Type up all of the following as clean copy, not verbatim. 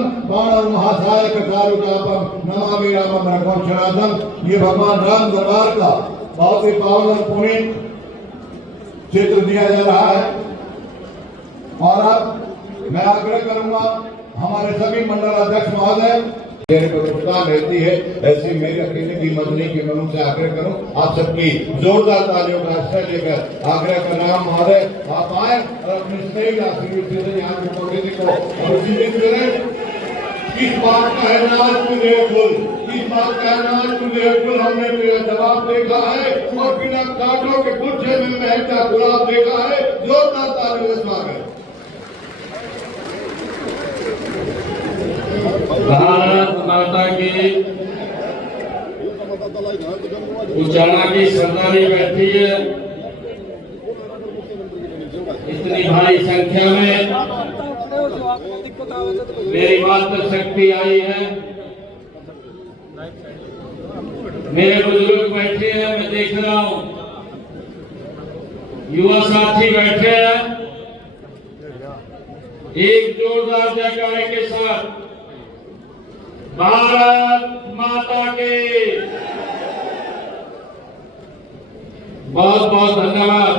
शरणम बाणम महासायक कारुकापम नमामि रामम रघुवंश शरणार्थम। ये भगवान राम दरबार का बहुत ही पावन और पुनीत चित्र दिया जा रहा है। और अब मैं आग्रह करूंगा हमारे सभी मंडल अध्यक्ष महोदय प्रतिष्ठा रहती है, ऐसी मेरी अकेले की मत नहीं कि मैं उनसे आग्रह करूं। आप सबकी जोरदार तालियों का आश्रय लेकर आग्रह कर रहा हूं महोदय आप आए और अपने स्नेही आशीर्वाद से यहाँ के पंडित को अभिषेक करें। किस बात का है नाज कुल, किस बात का है नाज कुल, हमने तेरा जवाब देखा है और बिना कांटों के गुच्छे में महकता गुलाब देखा है। जोरदार तालियों का स्वागत। भारत माता की उचाना की सरदारी बैठी है। इतनी भारी संख्या में मेरी मातृ शक्ति आई है। मेरे बुजुर्ग बैठे हैं, मैं देख रहा हूँ युवा साथी बैठे हैं। एक जोरदार जयकारे के साथ भारत माता के बहुत बहुत धन्यवाद।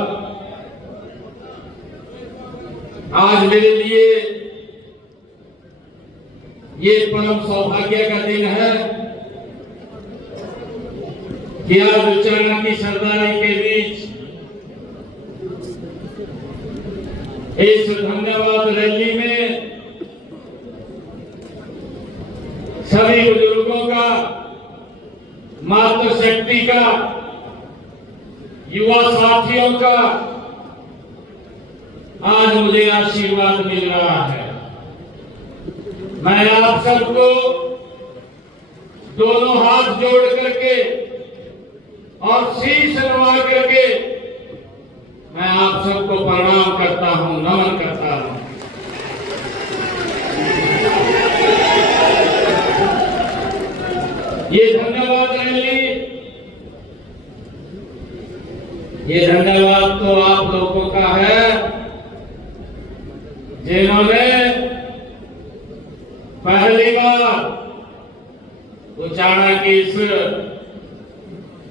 आज मेरे लिए ये परम सौभाग्य का दिन है कि आज उचाना की सरदारी के बीच इस धन्यवाद रैली में सभी बुजुर्गों का, मातृशक्ति का, युवा साथियों का आज मुझे आशीर्वाद मिल रहा है। मैं आप सबको दोनों हाथ जोड़ करके और शीश नवा करके मैं आप सबको प्रणाम करता हूं, नमन करता हूं। ये धन्यवाद रैली, ये धन्यवाद तो आप लोगों का है जिन्होंने पहली बार उचाना की इस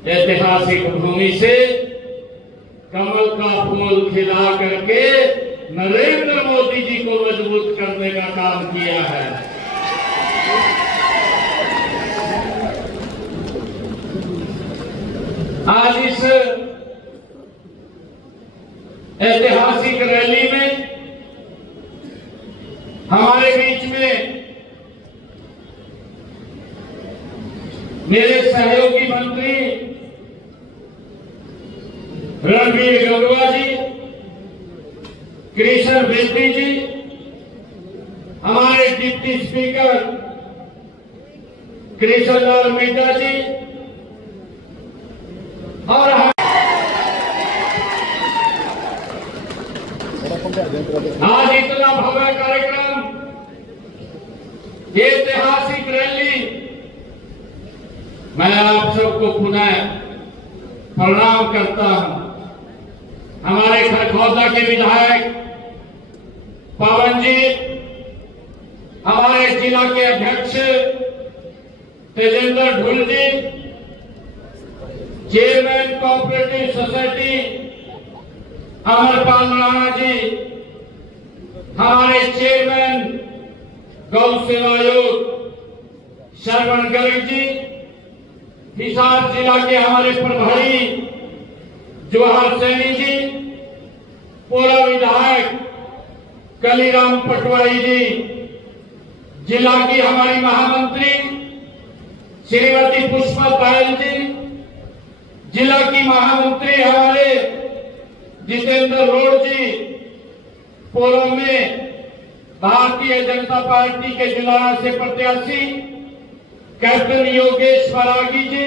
ऐतिहासिक भूमि से कमल का फूल खिला करके नरेंद्र मोदी जी को मजबूत करने का काम किया है। आज इस ऐतिहासिक रैली में हमारे बीच में मेरे सहयोगी मंत्री रणबीर गंगवा जी, कृष्ण बेदी जी, हमारे डिप्टी स्पीकर कृष्णलाल मिड्डा जी और आज इतना भव्य कार्यक्रम, ये ऐतिहासिक रैली, मैं आप सबको पुनः प्रणाम करता हूं। हमारे खरखौदा के विधायक पवन जी, हमारे जिला के अध्यक्ष Tejendra Dhul ji, chairman cooperative society Amarpal Rana ji, हमारे चेयरमैन गौ सेवा आयोग श्रवण गर्ग जी, हिसार जिला के हमारे प्रभारी जवाहर सैनी जी, पूर्व विधायक कलीराम पटवारी जी, जिला की हमारी महामंत्री श्रीमती पुष्पा पायल जी, जिला की महामंत्री हमारे जितेंद्र रोड जी, पूर्व में भारतीय जनता पार्टी के जिला से प्रत्याशी कैप्टन योगेश फरागी जी,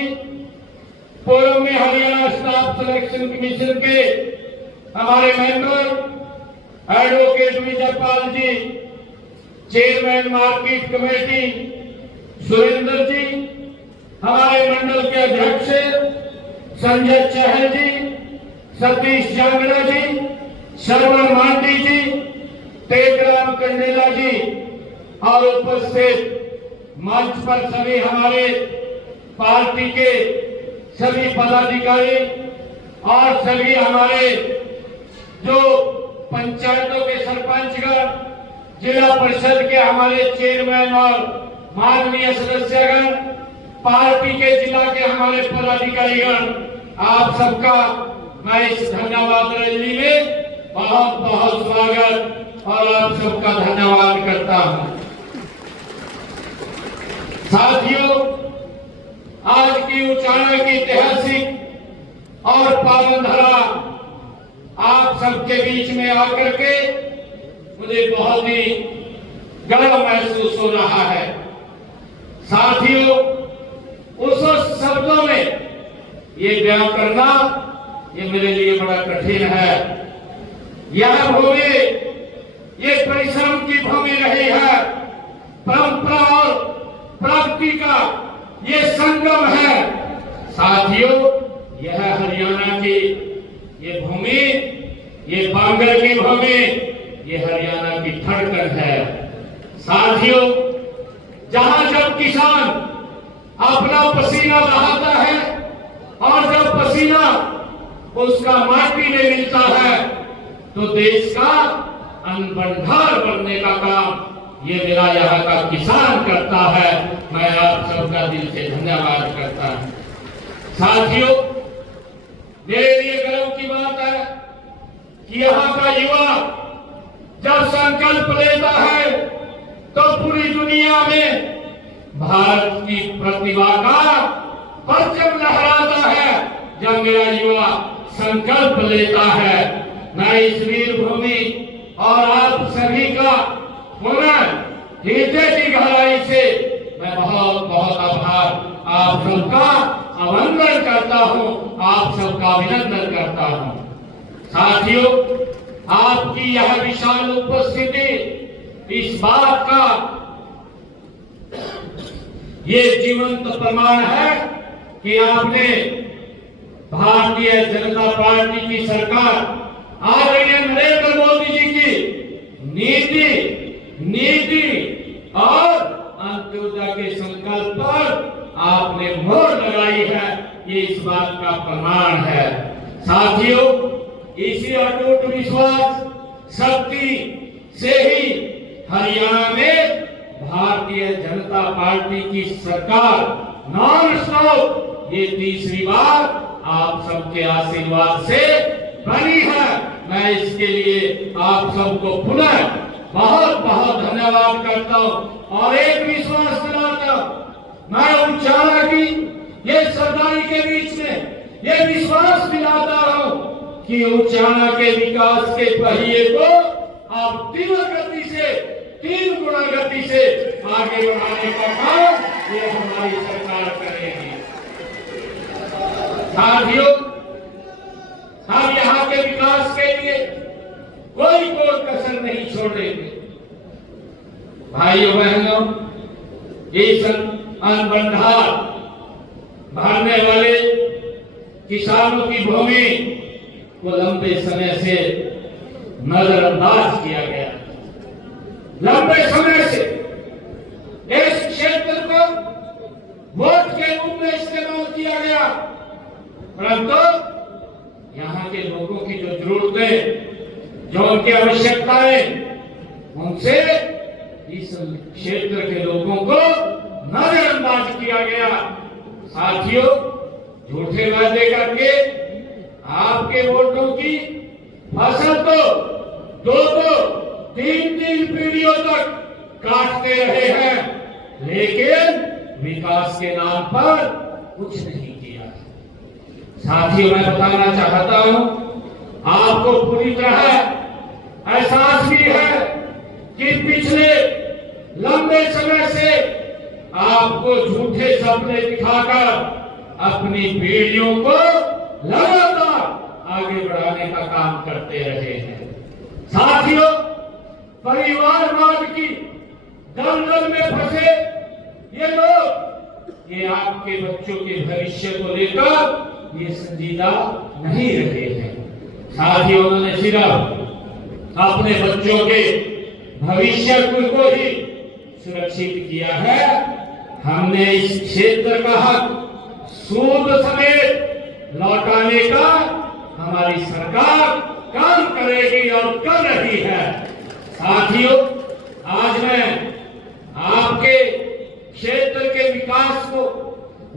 पूर्व में हरियाणा स्टाफ सिलेक्शन कमीशन के हमारे मेंबर एडवोकेट विजयपाल जी, चेयरमैन मार्केट कमेटी सुरेंद्र जी, हमारे मंडल के अध्यक्ष संजय चहल जी, सतीश जांगड़ा जी, श्रवण मांडी जी, तेजराम कंडेला जी, और उपस्थित मंच पर सभी हमारे पार्टी के सभी पदाधिकारी और सभी हमारे जो पंचायतों के सरपंचगण, जिला परिषद के हमारे चेयरमैन और माननीय सदस्यगण, पार्टी के जिला के हमारे पदाधिकारीगण, आप सबका मैं इस धन्यवाद रैली में बहुत बहुत स्वागत और आप सबका धन्यवाद करता हूं। साथियों, आज की उचाना की ऐतिहासिक और पावन धरा आप सबके बीच में आकर के मुझे बहुत ही गर्व महसूस हो रहा है। साथियों, उस शब्दों में ये बयान करना ये मेरे लिए बड़ा कठिन है। यह भूमि ये परिश्रम की भूमि रही है, परंपरा और प्रकृति का ये संगम है। साथियों, यह हरियाणा की ये भूमि, ये बांगड़ की भूमि, ये हरियाणा की धड़कन है। साथियों, जहां जब किसान अपना पसीना बहाता है और जब पसीना उसका माटी में मिलता है तो देश का अन्न भंडार बनने का काम ये मेरा यहाँ का किसान करता है। मैं आप सबका दिल से धन्यवाद करता हूं। साथियों, मेरे लिए गर्व की बात है कि यहाँ का युवा जब संकल्प लेता है तो पूरी दुनिया में भारत की प्रतिभा का परचम लहराता है। जब मेरा युवा संकल्प लेता है, मैं इस वीर भूमि और आप सभी का पुनः हृदय की गहराई से मैं बहुत बहुत आभार आप सबका अभिनंदन करता हूं, आप सबका अभिनंदन करता हूं। साथियों, आपकी यह विशाल उपस्थिति इस बात का ये जीवंत प्रमाण है कि आपने भारतीय जनता पार्टी की सरकार आदरणीय नरेंद्र मोदी जी की नीति और अंत्योदय के संकल्प पर आपने मोहर लगाई है, ये इस बात का प्रमाण है। साथियों, इसी अटूट विश्वास शक्ति से ही हरियाणा में भारतीय जनता पार्टी की सरकार नॉन स्टॉप ये तीसरी बार आप सबके आशीर्वाद से बनी है। मैं इसके लिए आप सबको पुनः बहुत बहुत धन्यवाद करता हूं और एक विश्वास दिलाता हूं। मैं उचाना की ये सरदारी के बीच में ये विश्वास दिलाता हूं कि उचाना के विकास के पहिए को आप तीन गुना गति से आगे बढ़ाने का काम ये हमारी सरकार करेगी। साथियों, हम यहाँ के विकास के लिए कोई कसर नहीं छोड़ेंगे। भाइयों बहनों, इस अन्न भंडार भरने वाले किसानों की भूमि को लंबे समय से नजरअंदाज किया गया। लंबे समय से इस क्षेत्र को वोट के रूप में इस्तेमाल किया गया, परंतु यहाँ के लोगों की जो जरूरतें, जो उनकी आवश्यकताएं, उनसे इस क्षेत्र के लोगों को नजरअंदाज किया गया। साथियों, झूठे वादे करके आपके वोटों की फसल तो दो तीन पीढ़ियों तक काटते रहे हैं, लेकिन विकास के नाम पर कुछ नहीं किया। साथियों, मैं बताना चाहता हूं, आपको पूरी तरह एहसास भी है कि पिछले लंबे समय से आपको झूठे सपने दिखाकर अपनी पीढ़ियों को लगातार आगे बढ़ाने का काम करते रहे हैं। साथियों, परिवारवाद की दलदल में फंसे ये लोग ये आपके बच्चों के भविष्य को लेकर ये संजीदा नहीं रहे हैं। साथियों, उन्होंने सिर्फ अपने बच्चों के भविष्य को ही सुरक्षित किया है। हमने इस क्षेत्र का हक सूद समेत लौटाने का हमारी सरकार काम करेगी और कर रही है। साथियों, आज मैं आपके क्षेत्र के विकास को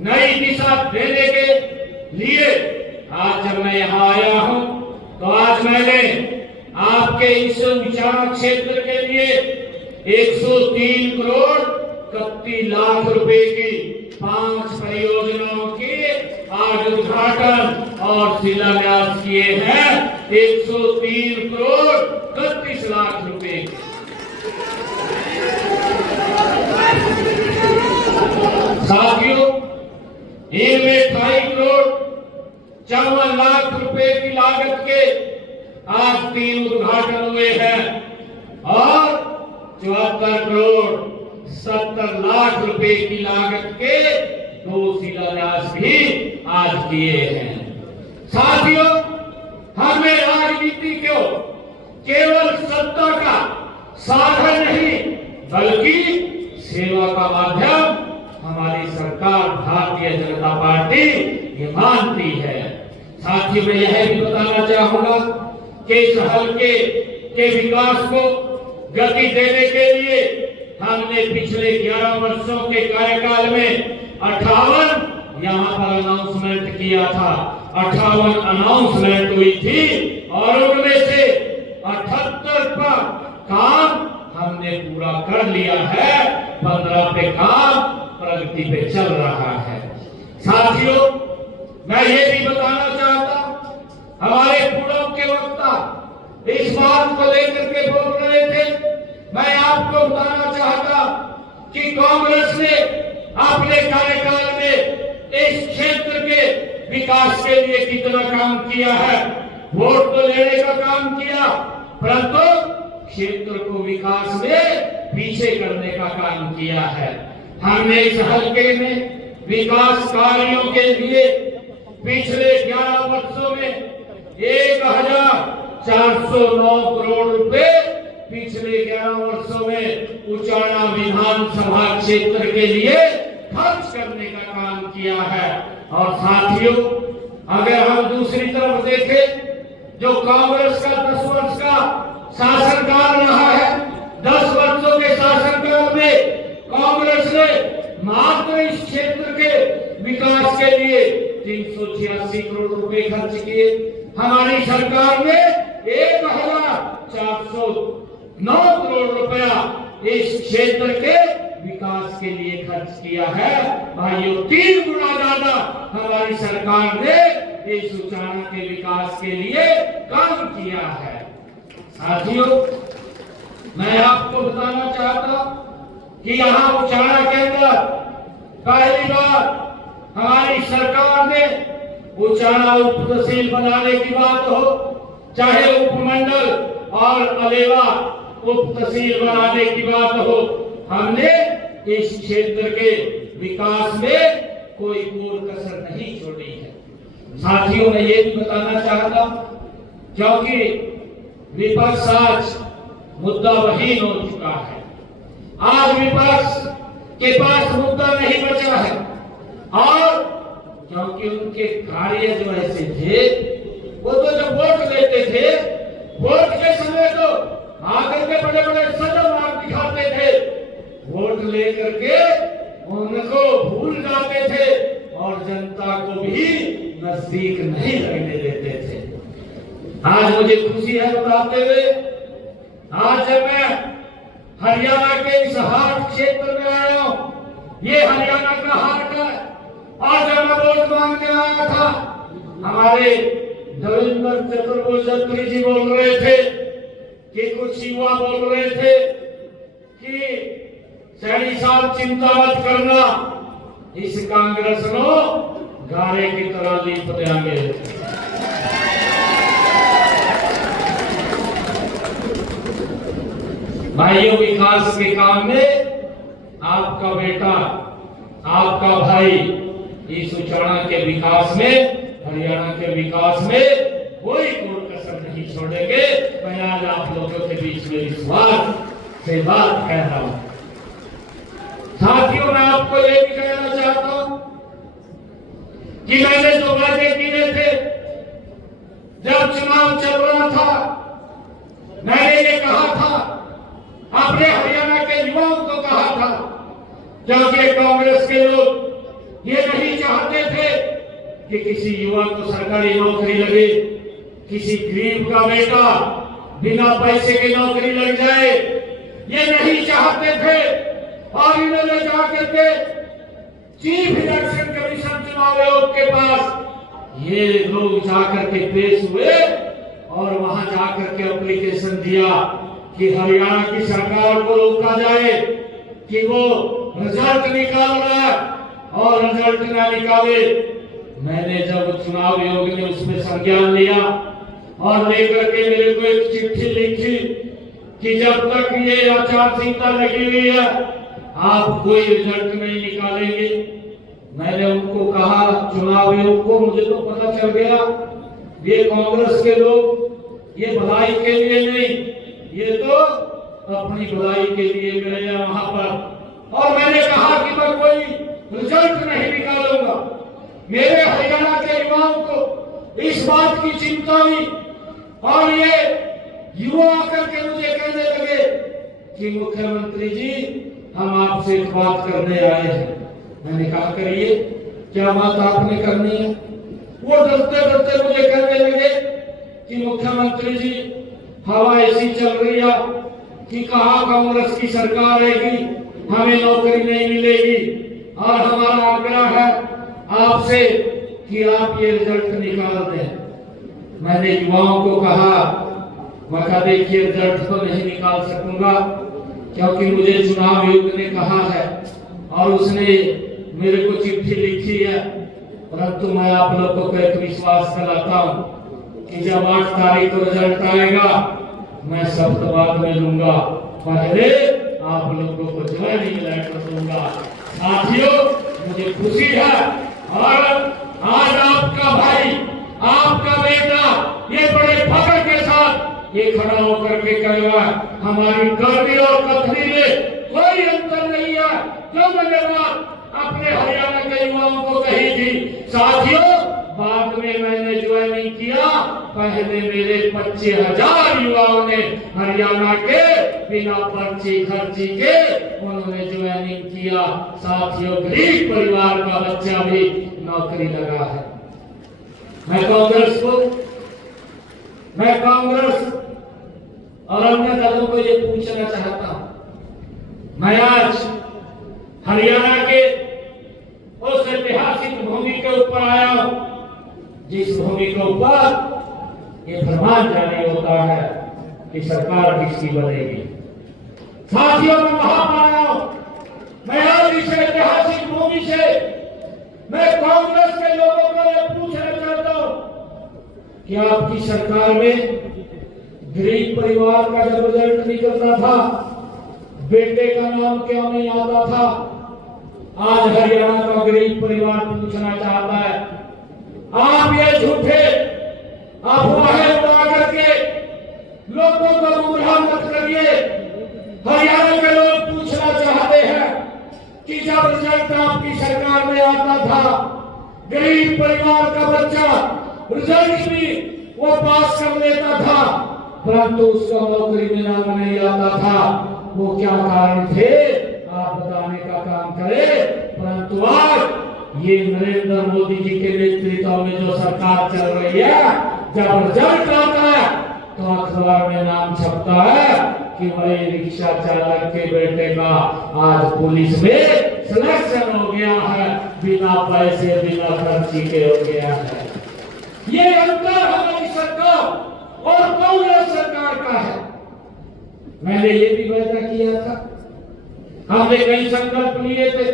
नई दिशा देने के लिए आज जब मैं यहाँ आया हूँ, तो आज मैंने आपके इस विचारा क्षेत्र के लिए 103 करोड़ 31 लाख रुपए की 5 परियोजनाओं की आज उद्घाटन और शिलान्यास किए हैं। 103 करोड़ 31 लाख रुपए की। साथियों, इनमें 2.5 करोड़ 54 लाख रुपए की लागत के आज 3 उद्घाटन हुए हैं और 74 करोड़ 70 लाख रुपए की लागत के 2 शिलान्यास भी आज किए हैं। साथियों, हमें राजनीति को केवल सत्ता का साधन नहीं बल्कि सेवा का माध्यम हमारी सरकार भारतीय जनता पार्टी ये मानती है। साथियों, मैं यह भी बताना चाहूंगा कि इस हल्के के विकास को गति देने के लिए हमने पिछले 11 वर्षों के कार्यकाल में 58 यहाँ पर अनाउंसमेंट किया था। 58 अनाउंसमेंट हुई थी और उनमें से 78 पर काम हमने पूरा कर लिया है। 15 पे काम प्रगति पे चल रहा है। साथियों, मैं ये भी बताना चाहता हूं, हमारे पूर्व के वक्ता इस बात को लेकर के बोल रहे थे। मैं आपको बताना चाहता कि कांग्रेस ने अपने कार्यकाल में इस क्षेत्र के विकास के लिए कितना काम किया है। वोट तो लेने का काम किया, परंतु क्षेत्र को विकास में पीछे करने का काम किया है। हमने इस हल्के में विकास कार्यों के लिए पिछले 11 वर्षों में 1409 करोड़ रुपए पिछले 11 वर्षों में उचाना विधानसभा क्षेत्र के लिए खर्च करने का काम किया है। और साथियों, अगर हम दूसरी तरफ देखें, जो कांग्रेस का 10 वर्ष का शासनकाल रहा है, 10 वर्षों के शासनकाल में कांग्रेस ने मात्र इस क्षेत्र के विकास के लिए 386 करोड़ रुपए खर्च किए। हमारी सरकार ने 1409 करोड़ रुपया इस क्षेत्र के विकास के लिए खर्च किया है। भाइयों, 3 गुना ज्यादा हमारी सरकार ने इस उचाना के विकास के लिए काम किया है। साथियों, मैं आपको बताना चाहता कि यहाँ उचाना के अंदर पहली बार हमारी सरकार ने उचाना उप तहसील बनाने की बात हो, चाहे उपमंडल और अलेवा उप तहसील बनाने की बात हो, हमने इस क्षेत्र के विकास में कोई कोर कसर नहीं छोड़ी है। साथियों, मैं ये भी बताना चाहता हूं, क्योंकि विपक्ष आज मुद्दाविहीन हो चुका है। आज विपक्ष के पास मुद्दा नहीं बचा है और क्योंकि उनके कार्य जो ऐसे थे, वो तो जब वोट लेते थे, वोट के समय तो आकर के बड़े बड़े सजल मार्ग दिखाते थे, वोट लेकर के उनको भूल जाते थे और जनता को भी नजदीक नहीं लगने देते थे। आज मुझे खुशी है बताते हुए, आज जब मैं हरियाणा के इस हाट क्षेत्र में आया हूं, ये हरियाणा का हाट है, और जब मैं वोट मांगने आया था, हमारे देवेंद्र चतुर्वेदी जी बोल रहे थे कि कुछ युवा बोल रहे थे कि सैनी साहब चिंता मत करना, इस कांग्रेस नो गारे की तरह लीप देंगे। भाइयों, विकास के काम में आपका बेटा, आपका भाई इस उचाना के विकास में, हरियाणा के विकास में कोई कोर कसर नहीं छोड़ेंगे। मैं आज आप लोगों के बीच में विश्वास से बात कह रहा हूं। कि मैंने जो वादे किए थे जब चुनाव चल रहा था, मैंने ये कहा था, अपने हरियाणा के युवाओं को कहा था, क्योंकि कांग्रेस के लोग ये नहीं चाहते थे कि किसी युवा को सरकारी नौकरी लगे, किसी गरीब का बेटा बिना पैसे की नौकरी लग जाए, ये नहीं चाहते थे। और इन्होंने जाकर के चीफ इलेक्शन कमीशन चुनाव आयोग के पास ये लोग जाकर के पेश हुए और वहां जाकर के एप्लीकेशन दिया कि हरियाणा की सरकार को रोका जाए कि वो रिजल्ट निकाल रहा है और रिजल्ट ना निकाले। मैंने जब चुनाव आयोग ने उसमें संज्ञान लिया और लेकर के मेरे को एक चिट्ठी लिखी कि जब तक ये आचार संहिता लगी हुई है आप कोई रिजल्ट नहीं निकालेंगे। मैंने उनको कहा, चुनाव आयोग को, मुझे तो पता चल गया ये कांग्रेस के लोग ये भलाई के लिए नहीं, ये तो अपनी भलाई के लिए गए वहां पर। और मैंने कहा कि मैं कोई रिजल्ट नहीं निकालूंगा। मेरे हरियाणा के युवाओं को इस बात की चिंता हुई और ये युवा आकर के मुझे कहने लगे कि मुख्यमंत्री जी हम आपसे एक बात करने आए हैं। मैंने कहा करिए, क्या बात आपने करनी है? वो डरते डरते मुझे कहने लगे कि मुख्यमंत्री जी हवा ऐसी चल रही है कि कहा कांग्रेस की सरकार आएगी हमें नौकरी नहीं मिलेगी और हमारा आग्रह है आपसे कि आप ये रिजल्ट निकाल दें। मैंने युवाओं को कहा, मैं कहा देखिए रिजल्ट तो नहीं निकाल सकूंगा क्योंकि मुझे चुनाव आयोग ने कहा है और उसने मेरे को चिट्ठी लिखी है, परंतु मैं आप लोगों को एक विश्वास दिलाता हूँ कि जब 8 तारीख को रिजल्ट आएगा मैं शब्द बाद में लूंगा, पहले आप लोगों को ज्वाइनिंग लेटर दूंगा। साथियों, मुझे खुशी है और आज आपका भाई, आपका बेटा ये बड़े फख्र के साथ ये खड़ा होकर के कहेगा हमारी गर्मी और कथनी में कोई अंतर नहीं है जो मैंने बात अपने हरियाणा के युवाओं को कही थी। साथियों, बाद में मैंने ज्वाइनिंग किया, पहले मेरे 25,000 युवाओं ने हरियाणा के बिना पर्ची खर्ची के उन्होंने ज्वाइनिंग किया। साथियों, गरीब परिवार का बच्चा भी नौकरी लगा है। मैं कांग्रेस और अन्य दलों को ये पूछना चाहता हूं, मैं आज हरियाणा के उस ऐतिहासिक भूमि के ऊपर आया हूं जिस भूमि के ऊपर ये फरमान जारी होता है कि सरकार किसकी बनेगी। साथियों, मैं वहां पर आया हूं, मैं आज इस ऐतिहासिक भूमि से मैं कांग्रेस के लोगों को ये पूछना चाहता हूं कि आपकी सरकार में गरीब परिवार का जब रिजल्ट निकलता था बेटे का नाम क्यों नहीं आता था? आज हरियाणा का गरीब परिवार पूछना चाहता है। आप ये झूठे अफवाहें उड़ा करके लोगों को गुमराह मत करिए। हरियाणा के लोग पूछना चाहते हैं कि जब रिजल्ट आपकी सरकार में आता था, गरीब परिवार का बच्चा रिजल्ट भी वो पास कर लेता था, परंतु उसका नौकरी में नाम नहीं आता था। वो क्या कारण थे? आप बताने का काम करें। परंतु आज ये नरेंद्र मोदी जी के नेतृत्व में जो सरकार चल रही है, जब रिजल्ट आता है तो अखबार में नाम छपता है कि भाई रिक्शा चालक के बेटे का आज पुलिस में सिलेक्शन हो गया है, बिना पैसे बिना खर्ची के हो गया है। ये अंतर हमारी सरकार और कांग्रेस सरकार का है। मैंने ये भी वादा किया था, हमने कई संकल्प लिए थे,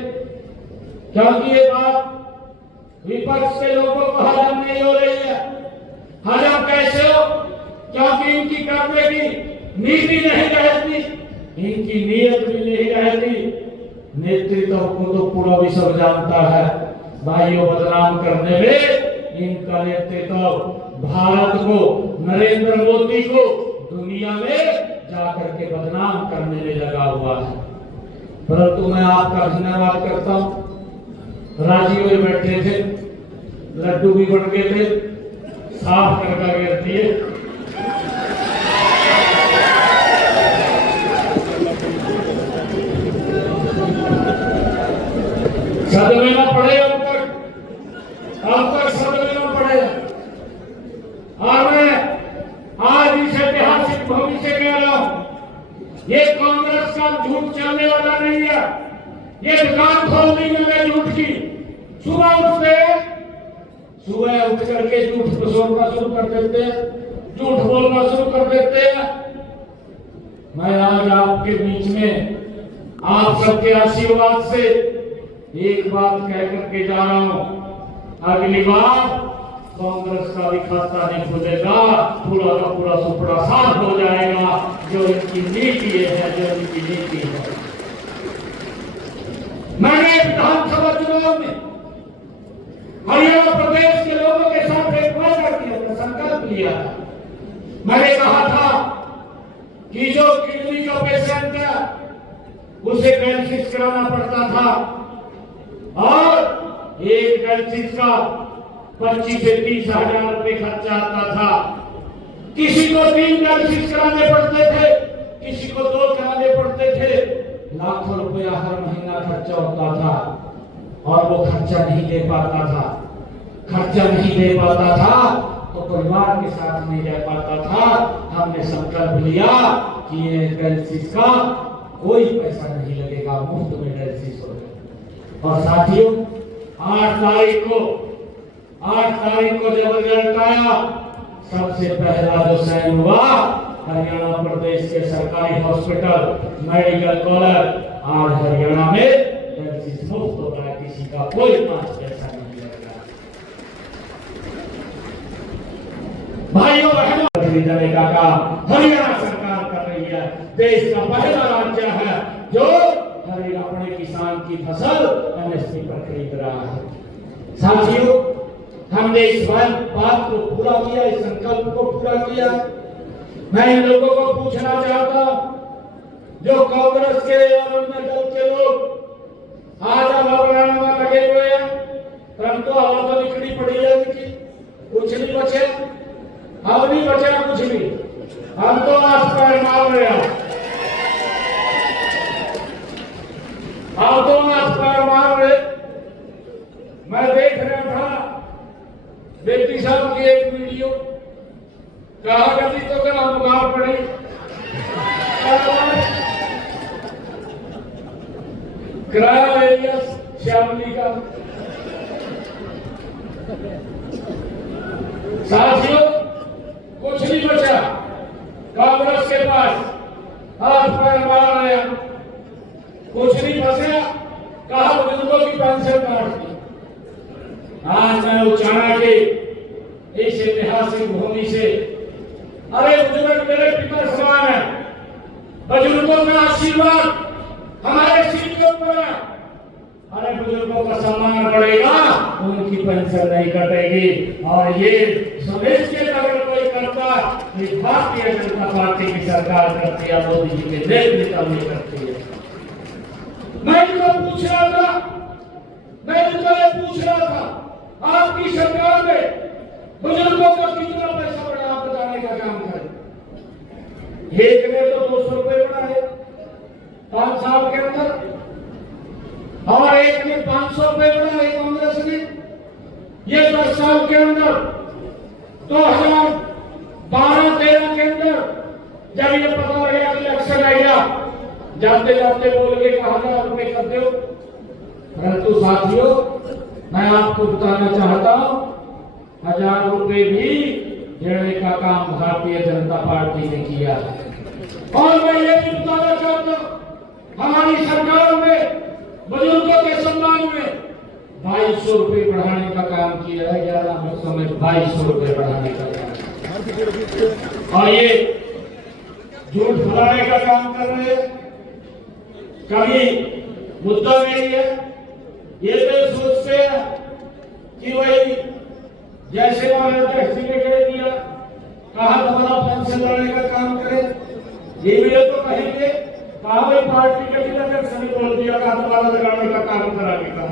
क्योंकि ये बात विपक्ष के लोगों को हजम नहीं हो रही है। हजम कैसे हो? क्योंकि इनकी करने की नीति नहीं रहती, इनकी नीयत भी नहीं रहती। नेतृत्व को तो पूरा विश्व जानता है, भाइयों बदनाम करने में इनका नेतृत्व भारत को, नरेंद्र मोदी को दुनिया में जाकर के बदनाम करने में लगा हुआ है। परंतु मैं आपका धन्यवाद करता हूं। राजीव बैठे थे, लड्डू भी बढ़ गए थे, साफ करके गिरती है। सदमे न पड़े अब तक सदमे न पड़े। और मैं आज इस ऐतिहासिक भूमि से कह रहा हूं, ये कांग्रेस का झूठ चलने वाला नहीं है। ये दुकान खोल दी मैंने झूठ की। सुबह उठ करके झूठ बोलना शुरू कर देते हैं, झूठ बोलना शुरू कर देते हैं। मैं आज आपके बीच में आप सबके आशीर्वाद से एक बात कह करके जा रहा हूं, अगली बार कांग्रेस का भी खाता नहीं खुलेगा, पूरा का पूरा सुपड़ा साफ हो जाएगा। जो इनकी नीति है, जो इनकी नीति है। मैंने विधानसभा चुनाव में हरियाणा प्रदेश के लोगों के साथ एक वादा किया था, संकल्प लिया था। मैंने कहा था कि जो किडनी का पेशेंट है उसे डायलिसिस कराना पड़ता था और एक डायलिसिस का 25 से 30 हजार रुपए खर्चा आता था। किसी को 3 डायलिसिस कराने पड़ते थे, किसी को 2 कराने पड़ते थे। लाखों रुपया हर महीना खर्चा होता था और वो खर्चा नहीं दे पाता था। तो परिवार के साथ नहीं रह पाता था। हमने संकल्प लिया कि ये डायलिसिस का कोई पैसा नहीं लगेगा, मुफ्त में डायलिसिस होगा। और साथियों, 8 तारीख को जब रिजल्ट आया, सबसे पहला जो साइन हुआ, हरियाणा प्रदेश के सरकारी हॉस्पिटल मेडिकल कॉलेज आज हरियाणा में डायलिसिस मुफ्त हो रहा है, किसी का कोई 5 पैसा नहीं लगेगा। भाइयों बहनों, खरीदने का काम हरियाणा सरकार कर रही है। देश का पहला राज्य है जो अपने किसान की फसल एमएसपी पर खरीद रहा है। साथियों, हमने इस बात को पूरा किया, इस संकल्प को पूरा किया। मैं इन लोगों को पूछना चाहता हूं, जो कांग्रेस के और अन्य दल के लोग आज हवा बनाने में लगे हुए हैं, परंतु हवा तो निकली पड़ी है इनकी, कुछ नहीं बचे। अब नहीं बचा कुछ भी, हम तो आज पैर मार रहे हैं। अब तो आज पैर मार रहे। मैं देख रहा था बेटी साहब की एक वीडियो, कहा गति तो क्या मार पड़ी। किराया एरिया श्यामली का। साथियों, कुछ नहीं बचा कांग्रेस के पास, हाथ पैर मार रहे हैं। कुछ नहीं बचा, कहा बुजुर्गों की पेंशन काट दी। आज मैं उचाना के इस ऐतिहासिक भूमि से, अरे बुजुर्ग मेरे पिता समान है, बुजुर्गों का आशीर्वाद हमारे सिर के ऊपर है। अरे बुजुर्गों का सम्मान बढ़ेगा, उनकी पेंशन नहीं कटेगी। और ये सुनिश्चित अगर कोई करता, ये भारतीय जनता पार्टी की सरकार करती है, मोदी जी के नेतृत्व में करती है। मैं इनको पूछ रहा था, आपकी सरकार में बुजुर्गों का कितना पैसा बढ़ा, आप बताने का काम करें। एक ने तो 200 रुपए बढ़ाए 5 साल के अंदर, और एक ने 500 रुपए बढ़ाए कांग्रेस ने। ये 10 साल के अंदर 2012-13 के अंदर जब ये पता लगा इलेक्शन आएगा, जाते जाते बोल के 1000 रुपए कर दो। परंतु साथियों, मैं आपको बताना चाहता हूं, 1000 रुपए भी देने का काम भारतीय जनता पार्टी ने किया है। और मैं ये भी बताना चाहता हूं, हमारी सरकार में बुजुर्गों के सम्मान में 2200 रुपए बढ़ाने का काम किया है। 11 वर्षों में 2200 रुपए बढ़ाने का काम। और ये झूठ फैलाने का काम कर रहे हैं। कभी मुद्दा नहीं है, ये तो सोचते हैं कि भाई जैसे अध्यक्ष जी ने कह दिया, कहा हमारा पेंशन बढ़ाने का काम करे, ये भी तो कहेंगे कहा भाई पार्टी के अध्यक्ष ने बोल दिया, कहा दोबारा लगाने का काम कराने का।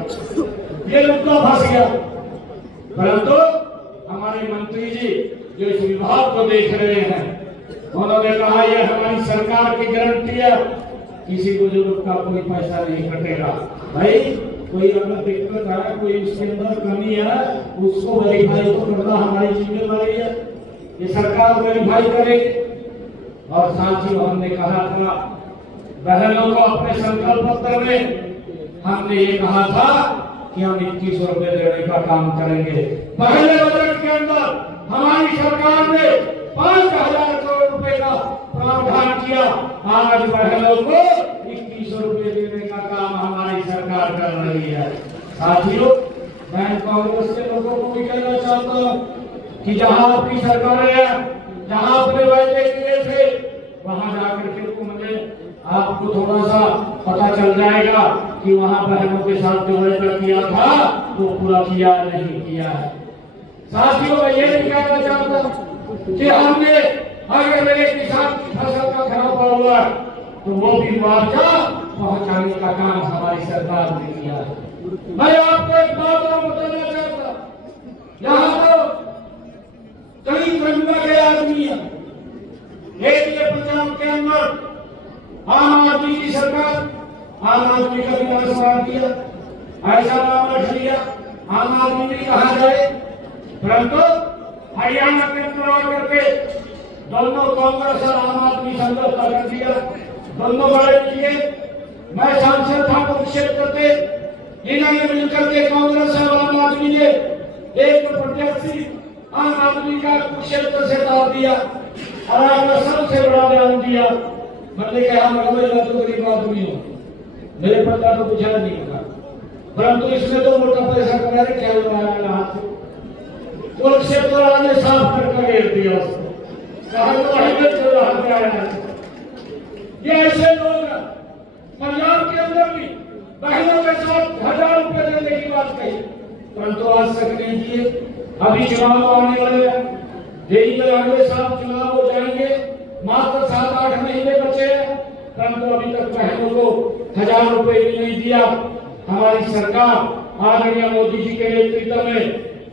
ये मुद्दा फंस गया। परंतु हमारे मंत्री जी जो इस विभाग को देख रहे हैं, उन्होंने कहा यह हमारी सरकार की गारंटी है, किसी बुजुर्ग का कोई पैसा नहीं कटेगा। भाई कोई अगर दिक्कत है, कोई उसके अंदर कमी है, उसको वेरीफाई तो करना हमारी जिम्मेदारी है, ये सरकार वेरीफाई करेगी। और साथियों, हमने कहा था बहनों को अपने संकल्प पत्र में हमने ये कहा था कि हम 2100 रुपए देने का काम करेंगे। पहले बजट के अंदर हमारी सरकार ने 5000 करोड़ रुपए का प्रावधान किया। आज बहनों को 2100 रुपए देने का काम हमारी सरकार कर रही है। साथियों, मैं कांग्रेस के लोगों को भी कहना चाहता हूँ कि जहां आपकी सरकार है, जहां अपने वायदे किए थे, वहां जाकर के मुझे आपको थोड़ा सा पता चल जाएगा कि वहां बहनों के साथ जो वायदा किया था वो पूरा किया नहीं किया है। साथियों, मैं ये भी कहना चाहता हूं कि हमने अगर मेरे किसान की फसल का खराब हुआ तो वो भी मुआवजा पहुंचाने का काम हमारी सरकार ने किया है। मैं आपको एक बात और बताना चाहता हूं, यहाँ तो कई गंगा के आदमी है। एक ये पंजाब के अंदर आम आदमी की सरकार, आम आदमी का विकास करार किया, ऐसा नाम रख लिया आम आदमी भी कहा जाए। परंतु हरियाणा के अंदर आकर के दोनों कांग्रेस और आम आदमी समझौता कर दिया, दोनों बड़े मिले। मैं सांसद था कुरुक्षेत्र से, इन्होंने मिलकर के कांग्रेस और आम आदमी ने एक प्रत्याशी आम आदमी का कुरुक्षेत्र से डाल दिया और आपका सबसे बड़ा बयान दिया। मैंने कहा मैं तो गरीब आदमी हूँ, मेरे पता तो कुछ नहीं होगा, परंतु इसमें तो मोटा पैसा कमा रहे, क्या लगाया हाथ से कुरुक्षेत्र ने साफ करके घेर दिया उसको, कहा तो ये ऐसे लोग पंजाब के अंदर भी बहनों के साथ 1000 रुपए देने की बात कही, परंतु आज तक नहीं दिए। अभी चुनाव आने वाले हैं, देरी में अगले साल चुनाव हो जाएंगे, मात्र 7-8 महीने बचे हैं, परंतु अभी तक बहनों को 1000 रुपए भी नहीं दिया। हमारी सरकार आदरणीय मोदी जी के नेतृत्व में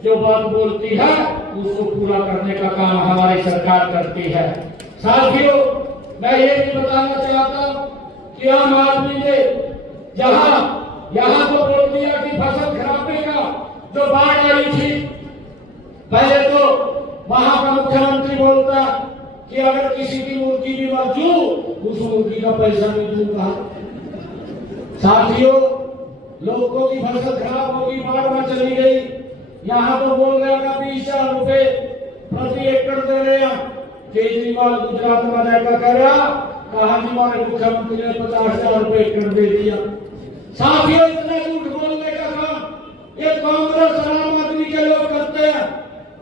जो बात बोलती है उसको पूरा करने का काम हमारी सरकार करती है। साथियों, मैं ये भी बताना चाहता हूँ कि आम आदमी ने यहाँ तो बोल दिया कि फसल खराबे का जो बाढ़ आई थी, पहले तो वहां का मुख्यमंत्री बोलता कि अगर किसी की मुर्गी भी मर जू उस मुर्गी का पैसा नहीं दूंगा। साथियों, लोगों की फसल खराब होगी, बाढ़ में चली गई, यहाँ तो बोल रहे हैं 20,000 रुपए प्रति एकड़ दे रहे हैं। केजरीवाल गुजरात में जाकर कह रहा, कहा जी हमारे मुख्यमंत्री ने 50,000 रुपए एकड़ दे दिया। साथियों, इतना झूठ बोलने का काम ये कांग्रेस और आम आदमी के लोग करते हैं,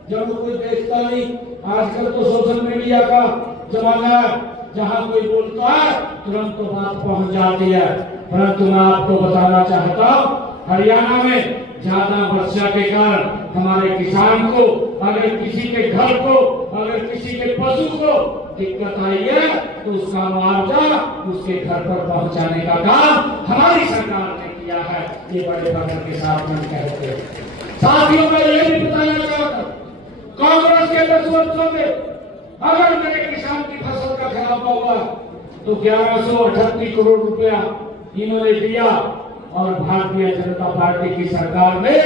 जब कोई देखता नहीं। आजकल तो सोशल मीडिया का जमाना है, जहां कोई बोलता है तुरंत तो बात पहुंच जाती है। परंतु मैं आपको बताना चाहता हूं, हरियाणा में ज्यादा वर्षा के कारण हमारे किसान को, अगर किसी के घर को, अगर किसी के पशु को दिक्कत आई है तो उसका मुआवजा उसके घर पर पहुंचाने का काम हमारी सरकार ने किया है। ये बड़े फख्र के साथ हम कहते हैं। साथियों, मैं ये भी बताना चाहता हूं, कांग्रेस के 10 वर्षों में अगर मेरे किसान की फसल का खराब हुआ तो 1138 करोड़ रुपया इन्होंने दिया, और भारतीय जनता पार्टी की सरकार ने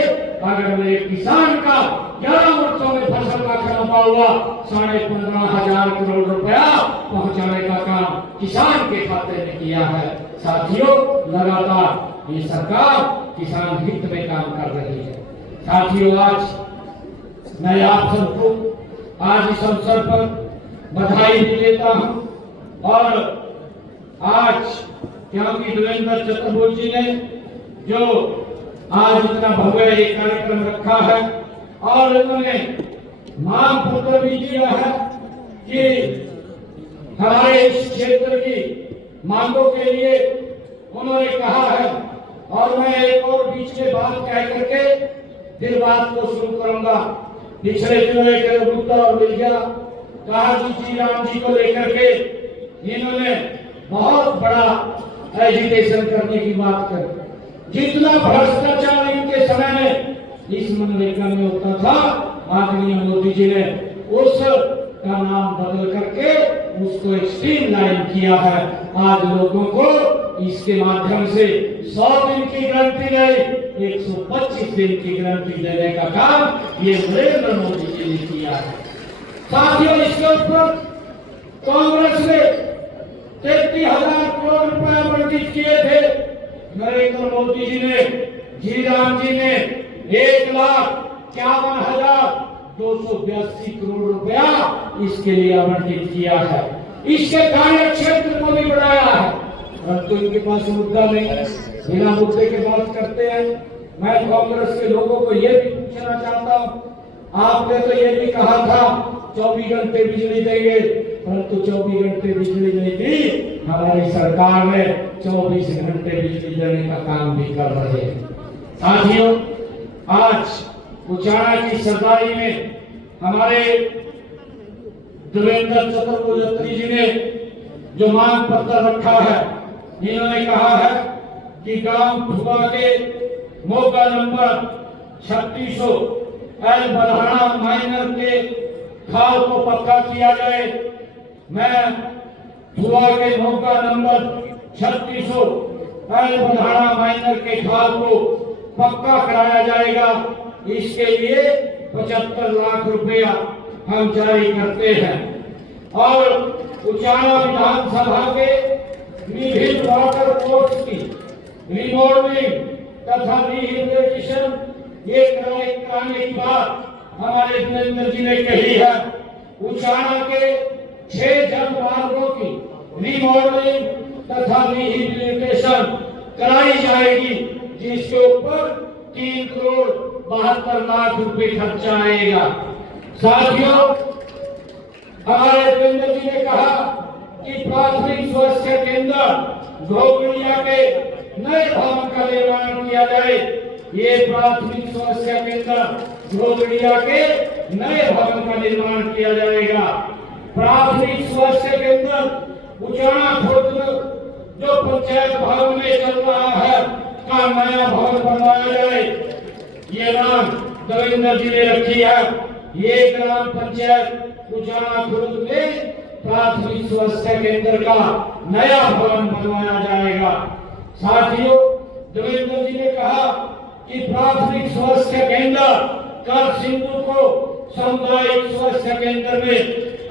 अगर मेरे किसान का 11 वर्षों में फसल का खराब हुआ 15,500 करोड़ रुपया पहुंचाने का काम किसान के खाते में किया है। साथियों, लगातार ये सरकार किसान हित में काम कर रही है। साथियों, आज मैं आप सबको आज इस अवसर पर बधाई भी देता हूं, और आज क्योंकि देवेंद्र चतुर्वेदी ने जो आज इतना भव्य एक कार्यक्रम रखा है और उन्होंने मांग पत्र भी दिया है कि हमारे इस क्षेत्र की मांगों के लिए उन्होंने कहा है, और मैं एक और बीच में बात कह करके फिर बात को शुरू करूंगा। पिछले दिनों एक मुद्दा और मिल गया, कहा जी राम जी को लेकर के इन्होंने बहुत बड़ा एजिटेशन करने की बात कर, जितना भ्रष्टाचार इनके समय में इस मनरेगा में होता था, आदरणीय मोदी जी ने उस का नाम बदल करके उसको एक स्ट्रीमलाइन किया है। आज लोगों को इसके माध्यम से 100 दिन की गारंटी नहीं, 125 दिन की गारंटी देने का काम ये नरेंद्र मोदी जी ने किया है। साथियों, इसके ऊपर कांग्रेस ने 33,000 करोड़ रुपए आवंटित किए थे। नरेंद्र मोदी जी ने, जी राम जी ने 1,51,282 करोड़ रुपया इसके लिए आवंटित किया है। इसके कार्य क्षेत्र को भी बढ़ाया है, परंतु इनके पास मुद्दा नहीं है, बिना मुद्दे के बात करते हैं। मैं कांग्रेस के लोगों को यह भी पूछना चाहता हूँ, आपने तो ये भी कहा था 24 घंटे बिजली देंगे, परंतु 24 घंटे बिजली नहीं दी। हमारी सरकार ने 24 घंटे बिजली देने का काम भी कर रहे हैं। साथियों, आज उचाना की सरदारी में हमारे देवेंद्र चतुर्वेदी जी ने जो मांग पत्र रखा है, इन्होंने कहा है कि गांव धुआ के मौका नंबर 3600 एल बल्हाना माइनर के खाल को पक्का किया जाए। मैं धुआ के मौका नंबर 3600 एल बल्हाना माइनर के खाल को पक्का कराया जाएगा। इसके लिए 75 लाख रुपया हम जारी करते हैं और उचाना विधानसभा के विभिन्न वाटर कोर्स की रिमॉडलिंग तथा रिहेबिलिटेशन ये कराने की बात हमारे देवेंद्र जी ने कही है। उचाना के 6 जल मार्गों की रिमॉडलिंग तथा रिहेबिलिटेशन कराई जाएगी, जिसके ऊपर 3,72,00,000 रुपए खर्चा आएगा। साथियों, हमारे देवेंद्र जी ने कहा कि प्राथमिक स्वास्थ्य केंद्र घोगड़िया के नए भवन का निर्माण किया जाए। ये प्राथमिक स्वास्थ्य केंद्र घोगड़िया के नए भवन का निर्माण किया जाएगा। प्राथमिक स्वास्थ्य केंद्र उचाना खुर्द जो पंचायत भवन में चल रहा है का नया भवन बनवाया जाए। ये नाम देवेंद्र जी ने रखी है। ये ग्राम पंचायत उचाना खुर्द में प्राथमिक स्वास्थ्य केंद्र का नया भवन बनवाया जाएगा। साथियों, देवेंद्र जी ने कहा कि प्राथमिक स्वास्थ्य केंद्र कर सिंधु को सामुदायिक स्वास्थ्य केंद्र में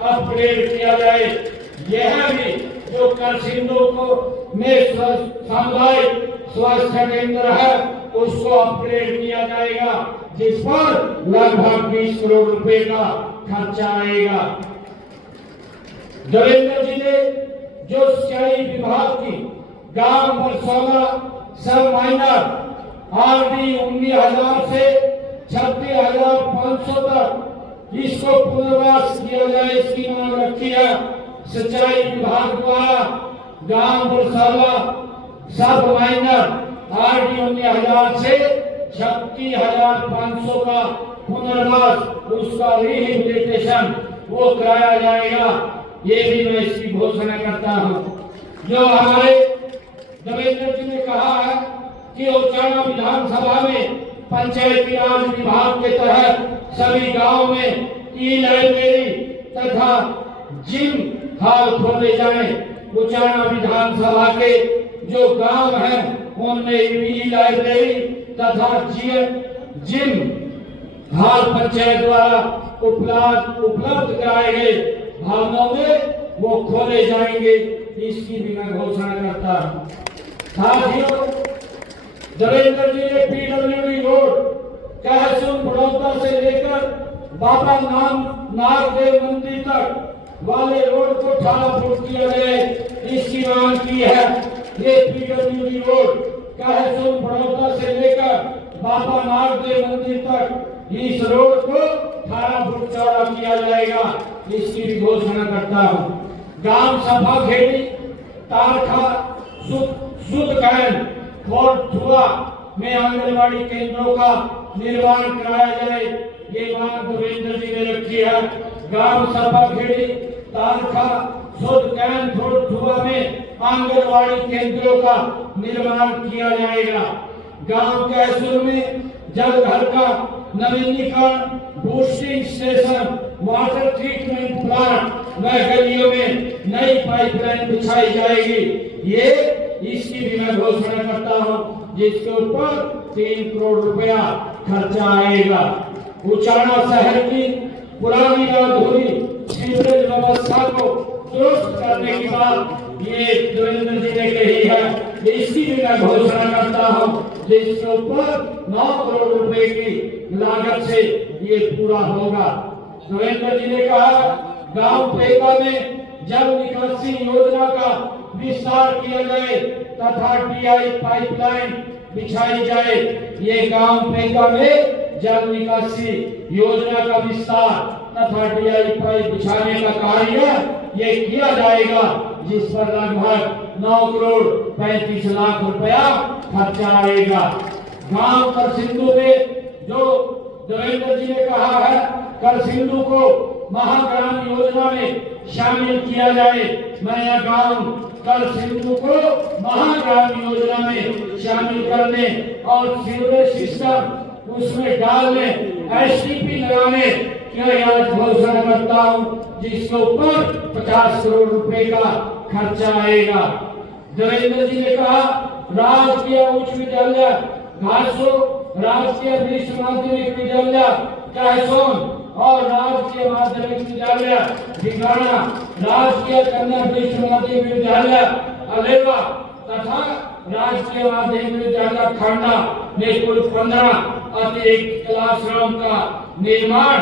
अपग्रेड किया जाए। यह भी जो कर सिंधु को में सामुदायिक स्वास्थ्य केंद्र है उसको अपग्रेड किया जाएगा, जिस पर लगभग 20 करोड़ रुपए का खर्चा आएगा। देवेंद्र जी ने जो सिंचाई विभाग की गांव बरसौला सब माइनर आरडी 19,000 से 36,500 तक इसको पुनर्वास किया जाए, इसकी मांग रखी है। सिंचाई विभाग द्वारा गांव बरसौला सब माइनर आरडी 19,000 से 36,500 का पुनर्वास, उसका रिहेबिलिटेशन वो कराया जाएगा। ये भी मैं इसकी घोषणा करता हूँ। जो हमारे देवेंद्र जी ने कहा है कि उचाना विधानसभा में पंचायती राज विभाग के तहत सभी गांव में ई लाइब्रेरी तथा जिम हॉल खोले जाएं। उचाना विधानसभा के जो गांव हैं उनमें ई लाइब्रेरी तथा जिम हॉल पंचायत द्वारा उपलब्ध कराए गए भवनों में वो खोले जाएंगे। इसकी भी मैं घोषणा करता हूँ। साथियों, देवेंद्र जी ने पीडब्ल्यूडी रोड कहसुन बड़ौदा से लेकर बाबा नागदेव मंदिर तक वाले रोड को 18 फुट किया जाए, इसकी मांग की है। ये पीडब्ल्यूडी रोड कहसुन बड़ौदा से लेकर बाबा नागदेव मंदिर तक इस रोड को 18 फुट चौड़ा किया जाएगा, इसकी भी घोषणा करता हूँ। गांव सभा खेड़ी तारखा सुध कैन धुआ में आंगनबाड़ी केंद्रों का निर्माण कराया जाए। ये मांग देवेंद्र जी ने रखी है। गांव सभा खेड़ी तारखा सुध कैन धुआ में आंगनबाड़ी केंद्रों का निर्माण किया जाएगा। गांव कैसूर में जल घर का नवीनीकरण, boosting station, water treatment plant व गलियों में नई पाइपलाइन बिछाई जाएगी। ये इसकी भी मैं घोषणा करता हूँ, जिसके ऊपर 3 करोड़ रुपया खर्चा आएगा। उचाना शहर की पुरानी अधूरी सीवरेज व्यवस्था को दुरुस्त करने की बात ये देवेंद्र जी ने कही है, इसकी भी मैं घोषणा करता हूँ, जिसके ऊपर 9 करोड़ रुपए की लागत से ये पूरा होगा। देवेंद्र जी ने कहा गांव पेका में जल निकासी योजना का विस्तार किया जाए तथा टीआई पाइपलाइन बिछाई जाए। ये गांव पेका में जल निकासी योजना का विस्तार तथा टीआई पाइप बिछाने का कार्य ये किया जाएगा, जिस पर लगभग 9 करोड़ 35 लाख रुपया खर्चा आएगा। गांव करसिंधु में जो देवेंद्र जी ने कहा है करसिंधु को महाग्राम योजना में शामिल किया जाए। नया गांव करसिंधु को महाग्राम योजना में शामिल करने और सीवरेज सिस्टम उसमें डालने, एसटीपी लगाने की आज घोषणा करता हूँ, जिसके ऊपर 50 करोड़ रुपए का खर्चा आएगा। देवेंद्र जी ने कहा राजकीय उच्च विद्यालय घाटसो, राजकीय वरिष्ठ माध्यमिक विद्यालय कैसोन और राजकीय माध्यमिक विद्यालय भिखाना, राजकीय कन्या वरिष्ठ माध्यमिक विद्यालय अलेवा तथा राजकीय माध्यमिक विद्यालय खंडा में कुल 15 अतिरिक्त क्लासरूम का निर्माण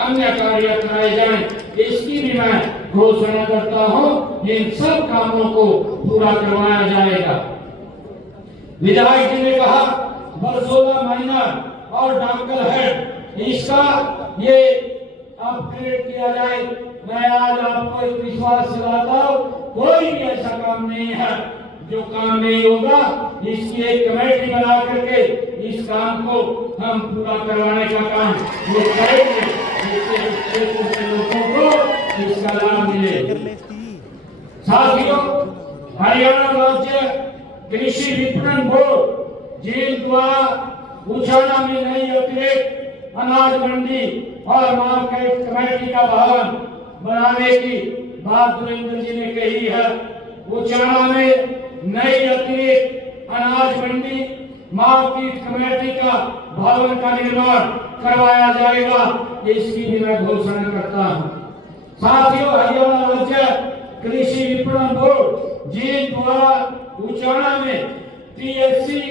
अन्य कार्य कराए जाएं। इसकी भी मैं घोषणा करता हूँ, इन सब कामों को पूरा करवाया जाएगा। विधायक जी ने कहा बरसोला माइनर और डांगल हेड इसका ये अपग्रेड किया जाए। मैं आज आपको एक विश्वास दिलाता हूँ, कोई भी ऐसा काम नहीं है जो काम नहीं होगा। इसकी एक कमेटी बना करके इस काम को हम पूरा करवाने का काम वो करेंगे, जिससे क्षेत्र के लोगों को इसका लाभ मिले। साथियों, हरियाणा राज्य कृषि विपणन बोर्ड जेल द्वारा उचाना में नई अतिरिक्त अनाज मंडी और मार्केट कमेटी का भवन बनाने की बात देवेंद्र जी ने कही है। उचाना में नई अतिरिक्त अनाज मंडी मार्केट कमेटी का भवन का निर्माण करवाया जाएगा, इसकी भी मैं घोषणा करता हूँ। साथियों, हरियाणा राज्य कृषि विपणन बोर्ड जेल द्वारा उचाना में टीएससी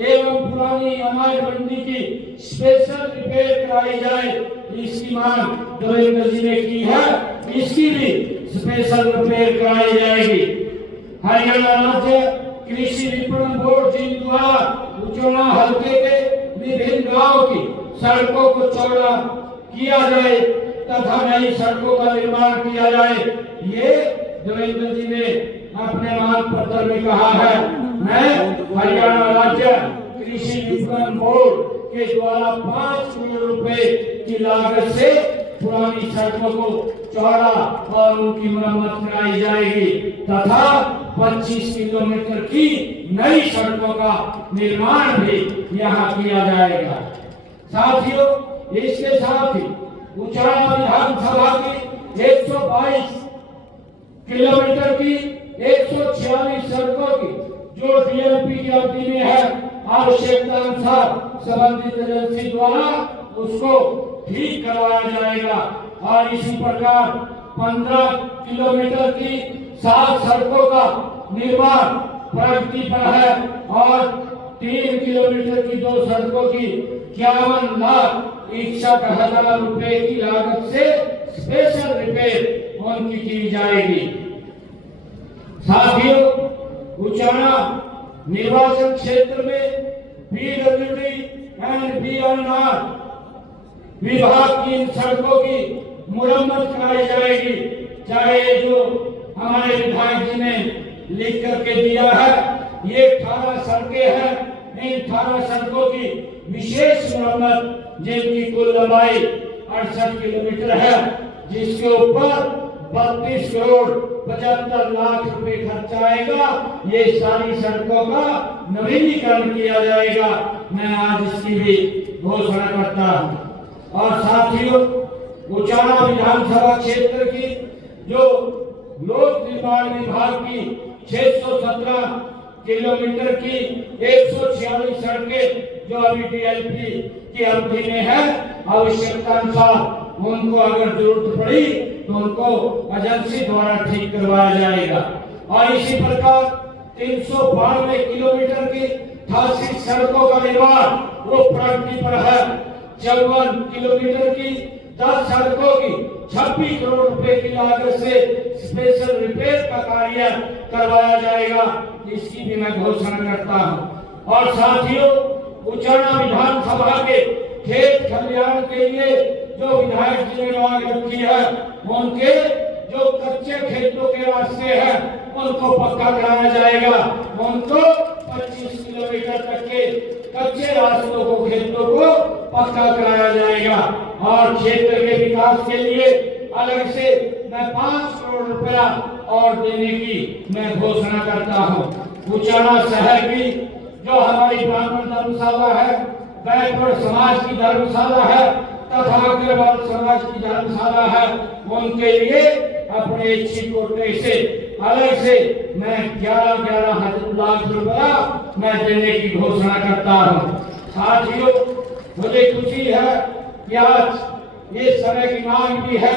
एवं पुरानी अनाज मंडी की स्पेशल रिपेयर कराई जाए, इसकी मांग देवेंद्र जी ने की है, इसकी भी स्पेशल रिपेयर कराई जाएगी। हरियाणा राज्य कृषि विपणन बोर्ड जिन द्वारा उचोना हल्के के विभिन्न गांवों की सड़कों को चौड़ा किया जाए तथा नई सड़कों का निर्माण किया जाए, ये देवेंद्र जी ने अपने मांग पत्र में कहा है। मैं हरियाणा राज्य कृषि विपणन बोर्ड के द्वारा 5 करोड़ रुपए की लागत से पुरानी सड़कों को चौड़ा और उनकी मरम्मत कराई जाएगी तथा 25 किलोमीटर की नई सड़कों का निर्माण भी यहाँ किया जाएगा। साथियों, इसके साथ ही उचाना विधानसभा की 122 किलोमीटर की 146 सड़कों की जो डीएलपी की अवधि में है, आवश्यकता अनुसार संबंधित एजेंसी द्वारा उसको ठीक करवाया जाएगा और इसी प्रकार 15 किलोमीटर की 7 सड़कों का निर्माण प्रगति पर है और 3 किलोमीटर की 2 सड़कों की 51,61,000 रुपए की लागत से स्पेशल रिपेयर उनकी की जाएगी। साथियों, उचाना निर्वाचन क्षेत्र में पीडब्ल्यूडी एंड बीएनआर विभाग की इन सड़कों की मुरम्मत कराई जाएगी। चाहे जो हमारे विधायक जी ने लिख करके दिया है, ये 18 सड़कें हैं, इन 18 सड़कों की विशेष मुरम्मत जिनकी कुल लंबाई 68 किलोमीटर है, जिसके ऊपर 32 करोड़ 75 लाख रुपए खर्चा आएगा। ये सारी सड़कों का नवीनीकरण किया जाएगा। मैं आज इसकी भी घोषणा करता हूँ। और साथियों, उचाना विधानसभा क्षेत्र की जो लोक निर्माण विभाग की 617 किलोमीटर की 146 सड़कें जो अभी डीएलपी की अवधि में है, आवश्यकता अनुसार उनको अगर जरूरत पड़ी तो उनको एजेंसी द्वारा ठीक करवाया जाएगा। और इसी प्रकार 392 किलोमीटर की 88 सड़कों का निर्माण वो प्रगति पर है। 54 किलोमीटर की 10 सड़कों की 26 करोड़ रुपए की लागत से स्पेशल रिपेयर का कार्य करवाया जाएगा। इसकी भी मैं घोषणा करता हूँ। और साथियों, उचाना विधानसभा के खेत खलिहान के लिए जो विधायक जी ने मांग रखी है, उनके जो कच्चे खेतों के रास्ते हैं उनको पक्का कराया जाएगा। उनको 25 किलोमीटर तक के कच्चे रास्तों को, खेतों को पक्का कराया जाएगा। और क्षेत्र के विकास के लिए अलग से मैं 5 करोड़ रुपया और देने की मैं घोषणा करता हूँ। उचाना शहर की जो हमारी ब्राह्मण धर्मशाला है, बैकवर्ड समाज की धर्मशाला है तथा अग्रवाल समाज की धर्मशाला है, उनके लिए अपने इच्छी कोटे से अलग से मैं 11 लाख रुपया मैं देने की घोषणा करता हूँ। साथियों, मुझे खुशी है कि आज ये समय की मांग भी है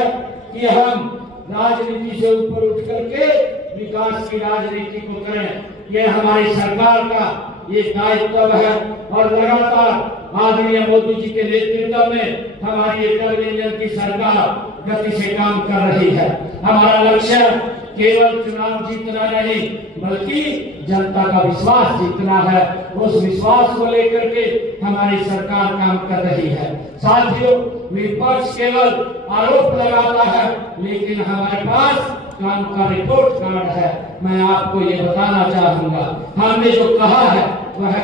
कि हम राजनीति से ऊपर उठ करके विकास की राजनीति को करें। ये हमारी सरकार का ये दायित्व है। और लगातार आदरणीय मोदी जी के नेतृत्व में हमारी इंटरवेंशन की सरकार गति से काम कर रही है। हमारा लक्ष्य केवल चुनाव जीतना नहीं बल्कि जनता का विश्वास जीतना है। उस विश्वास को लेकर के हमारी सरकार काम कर रही है। साथियों, विपक्ष केवल आरोप लगाता है, लेकिन हमारे पास काम का रिपोर्ट कार्ड है। मैं आपको ये बताना चाहूंगा, हमने जो कहा है वह